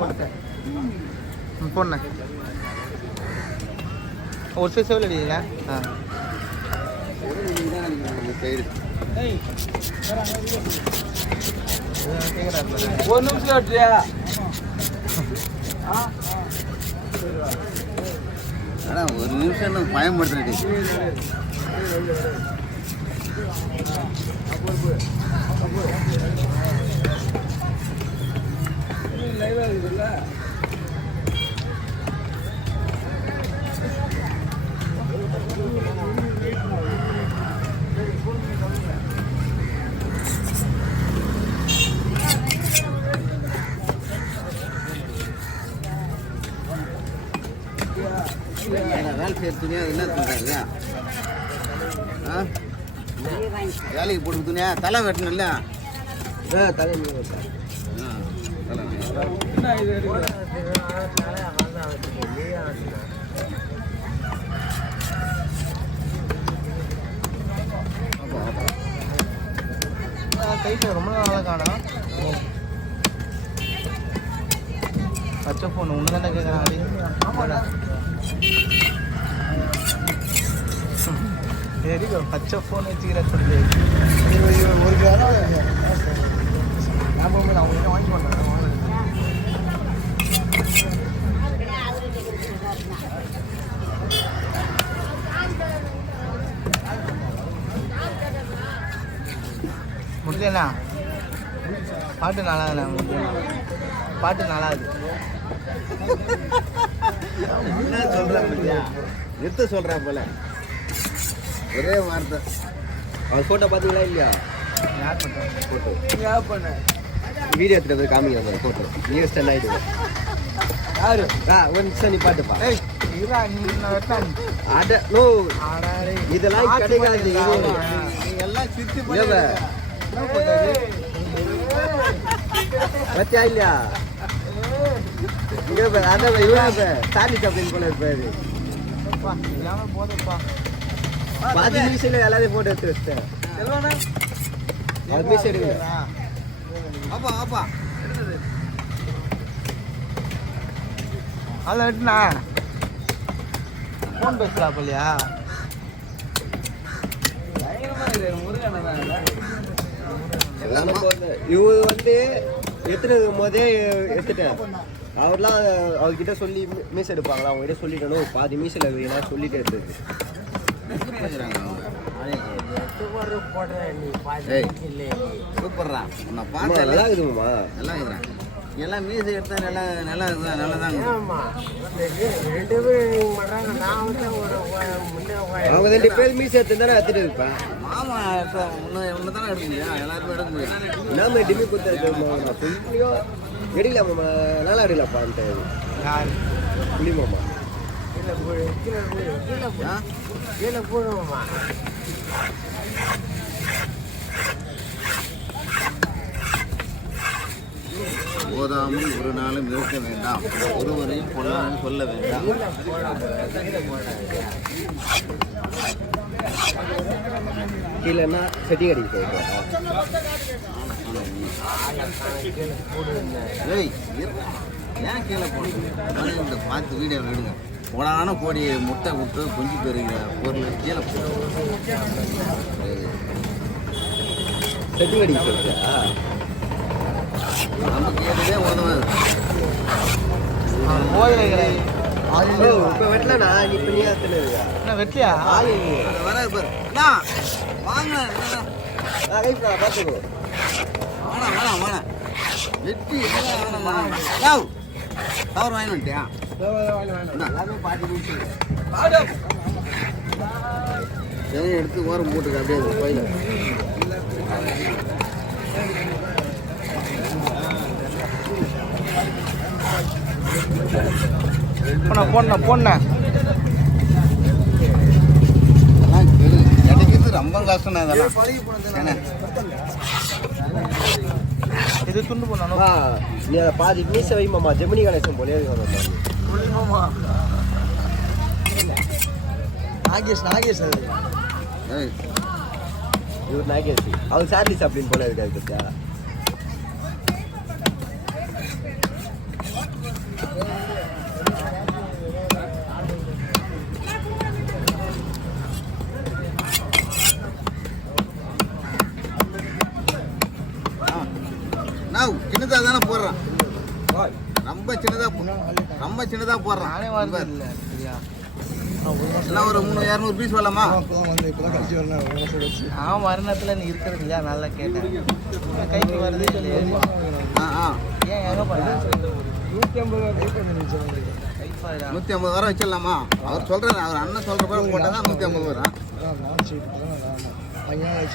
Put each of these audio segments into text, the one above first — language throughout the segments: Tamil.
போட்டேன் போனேன் ஒரு சைஸ் எவ்வளோ அடிக்கிறீங்களா? ஒரு நிமிஷம் ஆட்டியா? ஒரு நிமிஷம் பயன்படுத்துறேன். வேலை செய்ய துணியா என்ன சொல்றாங்க? வேலைக்கு போட்டு துணியா தலை வெட்டணும் இல்ல? தலை கைட்டு ரொம்ப நாளாக காணா. பச்சை ஃபோன் ஒன்று தானே கேட்குறான். சரி பச்சை ஃபோன் வச்சுக்கிற சொல்லி ஒரு ஞாபகம் அவங்க வாங்கி பண்ணுறேன். முடியலண்ணா பாட்டு நல்லாதுண்ணா. முடியல பாட்டு நல்லாது. என்ன சொல்கிறேன் எடுத்து சொல்கிறேன் போல ஒரே வார்த்தை. அவர் ஃபோட்டோ பார்த்தீங்களா இல்லையா? யார் பண்ணுறேன் ஃபோட்டோ யார் பண்ண வீடியோ எடுத்துகிட்டு போய் காமிங்க ஃபோட்டோ. நியூஸ் 10 ஆகிடுவேன். யாரு? ஒரு நிமிஷம் நீ பாட்டுப்பா. அட நோ இதெல்லாம் கிடைக்காது. எல்லாம் சிரிச்சு பத்தியா இல்லையா? இங்கே அதான் இவன் சார்லி சாப்ளின் போல இருப்பாரு. போதப்பா பாதி மீசையில் எல்லாத்தையும் போட்டு எடுத்து வச்சிட்டேன். அது மீசை எடுங்க. ஆப்பா ஆப்பா அதில் வெட்டுண்ணா ஃபோன் பேசுகிறா போலியா? இவர் வந்து எடுத்துட்டு போதே எடுத்துட்டேன். அவர்லாம் அவர்கிட்ட சொல்லி மீசை எடுப்பாங்களா? அவங்ககிட்ட சொல்லிட்டணும். பாதி மீசையில் இருக்கிறீங்கன்னா சொல்லிட்டு எடுத்துருக்கு. சூப்பர்ரா. உன்னை பார்த்து நல்லா இருக்குதுமா. நல்லா இருக்குறேன். எல்லாம் மீசை எடுத்தா நல்லா நல்லா இருக்குதா? நல்லா தான். அவங்க 2 பேர் மீசை எடுத்து தானே எடுத்துட்டு இருப்பேன். மாமா இப்போ ஒன்று தானே எடுக்க முடியும். எல்லாருமே எடுக்க முடியும். எல்லாமே டிமி கொடுத்தா எடுக்கலாமா? நல்லா எடுக்கலாப்பான்ட்டு யார் புளிமாமா கீழே போடுவோம்மா. போதாமல் ஒரு நாளும் இருக்க வேண்டாம். ஒருவரையும் பொல்லான்னு சொல்ல வேண்டாம். கீழேன்னா செடி கடிக்க போயிடுவோம். ஏய் ஏன் கீழே போடுங்க? பார்த்து வீடியோ எடுங்க. போடான கோடி முட்டை விட்டு கொஞ்சி பெறுகிற பொருள் கீழே போடுவோம். செடி கடிக்க போயிட்டா நமக்கு ஏற்றதே உதவாது. இப்போ வெட்டலண்ணா. இப்போ நீ என்ன வெட்டியா? வர வாங்க பார்த்துக்கோ. வேணாம் வேணாம் வேணாம் வெட்டி கவர் வாங்கி வந்துட்டியா? எல்லாமே பாட்டி எடுத்து ஓரம் போட்டுக்க. அப்படியே கோயில போன கிடைக்கிறது ரொம்ப கஷ்டம். இதெல்லாம் இது துண்டு போனாலும் நீ அதை பாதி மீசை வைமாமா. ஜெமினி கணேசன் போலே நாகேஷ் நாகேஷ் அது இவர் நாகேஷ். அவர் சார்லி சாப்ளின் போல இருக்காது. ரொம்ப சின்னதா போடுறான். நானே வரது இல்லை சரியா. எல்லாம் ஒரு 300-200 பீஸ் வரலாமா? நான் மரணத்தில் நீ இருக்கிறது இல்லையா, நல்லா கேட்டேன். கைக்கு வருது சொல்லியாது. ஏன் எங்கே பண்ண 150 வர வச்சிடலாமா? அவர் சொல்கிறார், அவர் அண்ணன் சொல்கிற போல போட்டால் தான் 150 வரும். 25,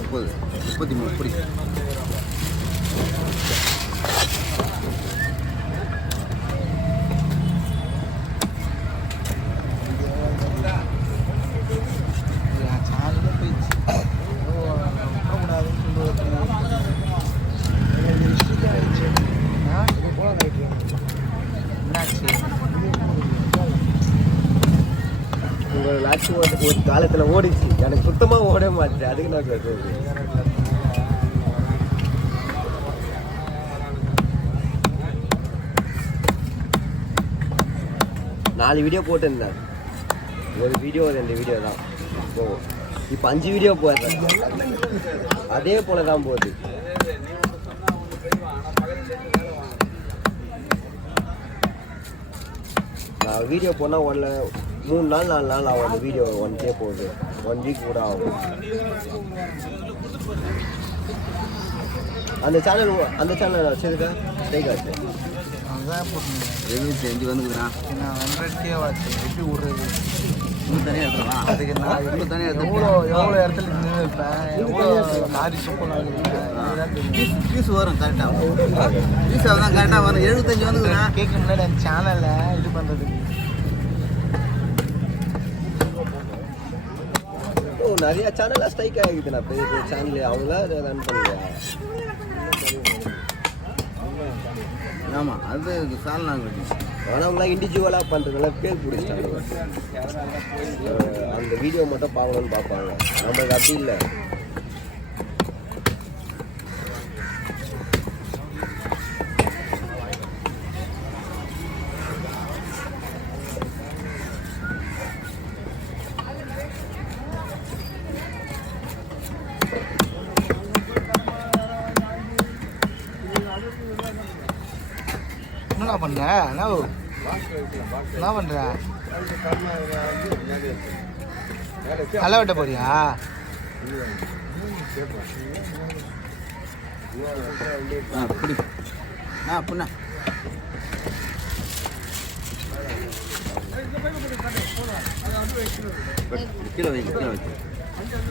30, 33 இப்படி. உங்கள் லாட்சி ஒரு காலத்தில் ஓடிச்சு, எனக்கு சுத்தமாக ஓட மாட்டேன். அதுக்கு நான் கேட்குறது 4 வீடியோ போட்டிருந்தேன். ஒரு வீடியோ 2 வீடியோ தான் போகும். இப்போ 5 வீடியோ போடுறேன். அதே போல தான் போகுது. நான் வீடியோ போனால் 3 நாள் 4 நாள் ஆகும். அந்த வீடியோ 1K போகுது. 1 வீக் கூட ஆகும். அந்த சேனல் வச்சிருக்கேன். டைகாச்சு அதான் போட்டுங்க. 75 வந்துக்குதுண்ணா. நான் 100K வாச்சு எப்படி விடுறது? தனியாக எடுத்துக்கலாம். அதுக்கு நான் தனியாக எவ்வளோ இடத்துல நின்று இருப்பேன், எவ்வளோ லாரி சூப்பர் பீஸ் வரும் கரெக்டாக. பீஸ் தான் கரெக்டாக வரும். 75 வந்துக்குதுண்ணா. கேட்க முன்னாடி அந்த சேனலில் இது பண்ணுறதுக்கு நிறைய சேனலாக ஸ்ட்ரைக் ஆகிக்குதுண்ணா. பெரிய பெரிய சேனல் அவங்களாம் அதை ரன் பண்ணுவேன். ஆமாம், அது சால் நாங்கள் ஆனால் அவங்களாம் இண்டிவிஜுவலாக பண்ணுறதுனால பேர் பிடிச்சிட்டாங்க. அந்த வீடியோ மட்டும் பார்க்கணுன்னு பார்ப்பாங்க. நம்மளுக்கு அப்படி இல்லை. என்ன பண்ணுற? என்ன பண்ணுற? களை வெட்ட போறியா? அப்படி அப்படின்னா கீழே வைங்க, கீழே வச்சு